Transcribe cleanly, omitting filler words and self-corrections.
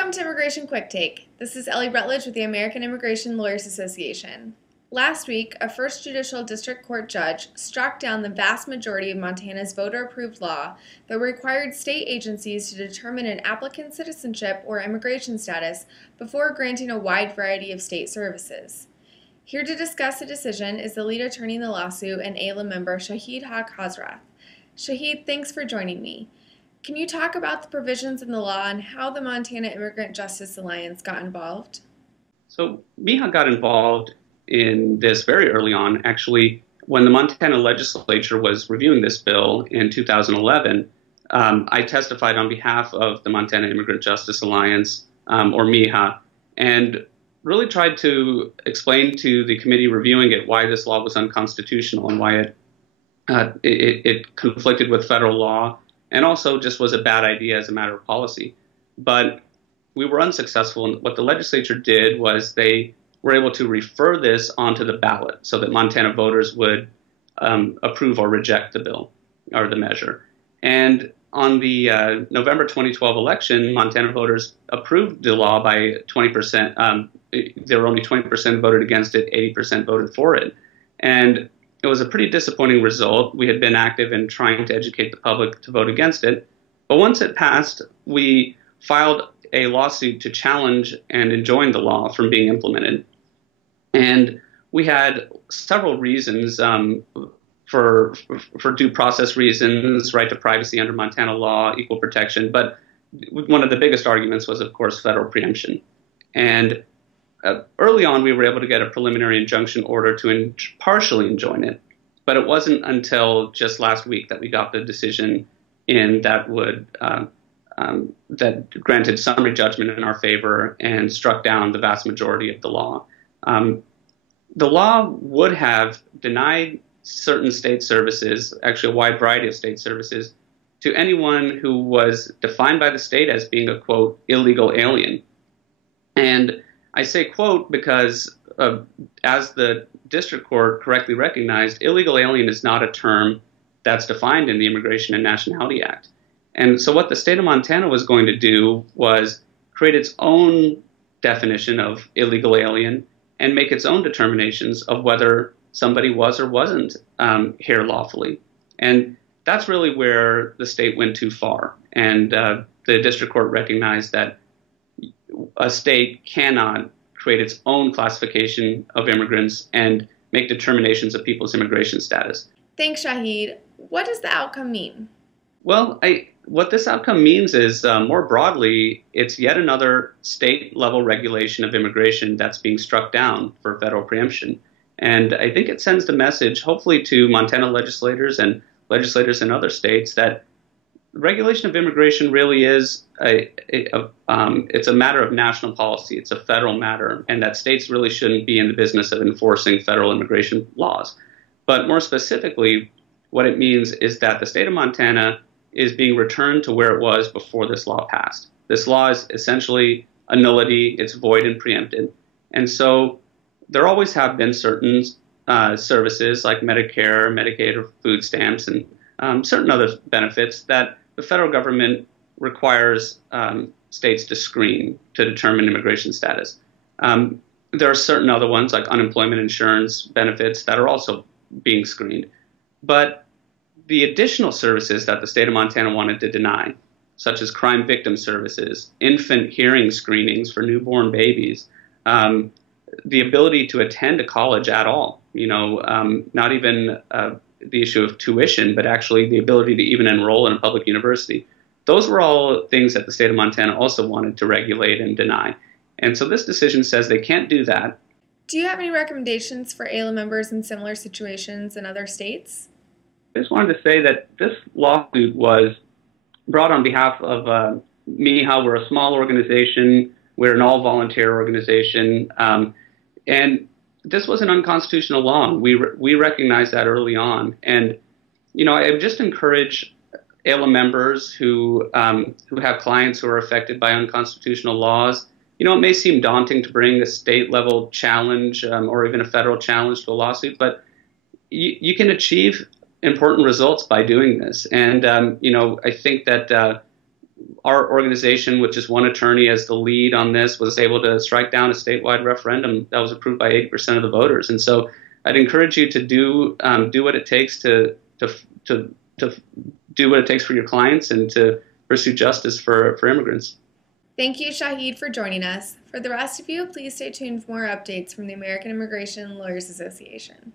Welcome to Immigration Quicktake. This is Ellie Rutledge with the American Immigration Lawyers Association. Last week, a first judicial district court judge struck down the vast majority of Montana's voter-approved law that required state agencies to determine an applicant's citizenship or immigration status before granting a wide variety of state services. Here to discuss the decision is the lead attorney in the lawsuit and AILA member Shahid Haque-Hausrath. Shahid, thanks for joining me. Can you talk about the provisions in the law and how the Montana Immigrant Justice Alliance got involved? So MIJA got involved in this very early on. Actually, when the Montana legislature was reviewing this bill in 2011, I testified on behalf of the Montana Immigrant Justice Alliance, or MIJA, and really tried to explain to the committee reviewing it why this law was unconstitutional and why it conflicted with federal law, and also just was a bad idea as a matter of policy. But we were unsuccessful, and what the legislature did was they were able to refer this onto the ballot so that Montana voters would approve or reject the bill or the measure. And on the November 2012 election, Montana voters approved the law by 20%. There were only 20% voted against it, 80% voted for it. And it was a pretty disappointing result. We had been active in trying to educate the public to vote against it. But once it passed, we filed a lawsuit to challenge and enjoin the law from being implemented. And we had several reasons for due process reasons, right to privacy under Montana law, equal protection. But one of the biggest arguments was, of course, federal preemption. And early on, we were able to get a preliminary injunction order to partially enjoin it, but it wasn't until just last week that we got the decision in that that granted summary judgment in our favor and struck down the vast majority of the law. The law would have denied certain state services, actually a wide variety of state services, to anyone who was defined by the state as being a, quote, illegal alien. And I say quote because as the district court correctly recognized, illegal alien is not a term that's defined in the Immigration and Nationality Act. And so what the state of Montana was going to do was create its own definition of illegal alien and make its own determinations of whether somebody was or wasn't here lawfully. And that's really where the state went too far. And the district court recognized that a state cannot create its own classification of immigrants and make determinations of people's immigration status. Thanks, Shahid. What does the outcome mean? Well, what this outcome means is, more broadly, it's yet another state-level regulation of immigration that's being struck down for federal preemption. And I think it sends the message, hopefully, to Montana legislators and legislators in other states that regulation of immigration really is it's a matter of national policy. It's a federal matter, and that states really shouldn't be in the business of enforcing federal immigration laws. But more specifically, what it means is that the state of Montana is being returned to where it was before this law passed. This law is essentially a nullity. It's void and preempted. And so there always have been certain services like Medicare, Medicaid, or food stamps, and certain other benefits that the federal government requires states to screen to determine immigration status. There are certain other ones like unemployment insurance benefits that are also being screened. But the additional services that the state of Montana wanted to deny, such as crime victim services, infant hearing screenings for newborn babies, the ability to attend a college at all, not even the issue of tuition, but actually the ability to even enroll in a public university. Those were all things that the state of Montana also wanted to regulate and deny. And so this decision says they can't do that. Do you have any recommendations for AILA members in similar situations in other states? I just wanted to say that this lawsuit was brought on behalf of MIJA. We're a small organization. We're an all-volunteer organization. And this was an unconstitutional law. We recognized that early on. And, I would just encourage AILA members who have clients who are affected by unconstitutional laws. It may seem daunting to bring a state-level challenge or even a federal challenge to a lawsuit, but you can achieve important results by doing this. And, I think that our organization, with just one attorney as the lead on this, was able to strike down a statewide referendum that was approved by 80% of the voters. And so I'd encourage you to do what it takes to do what it takes for your clients and to pursue justice for immigrants. Thank you, Shahid, for joining us. For the rest of you, please stay tuned for more updates from the American Immigration Lawyers Association.